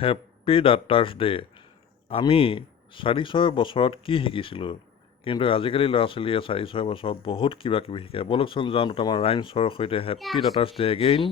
Happy ডাটাৰ্ছ day. আমি 4-6 বছৰত কি শিকিছিলোঁ, কিন্তু আজিকালি ল'ৰা ছোৱালীয়ে 4-6 বছৰত বহুত কিবা কিবি শিকে। বলকচোন যাওঁ দুটামান ৰাইমছৰ সৈতে হেপ্পী ডাটাৰ্ছ ডে এগেইন।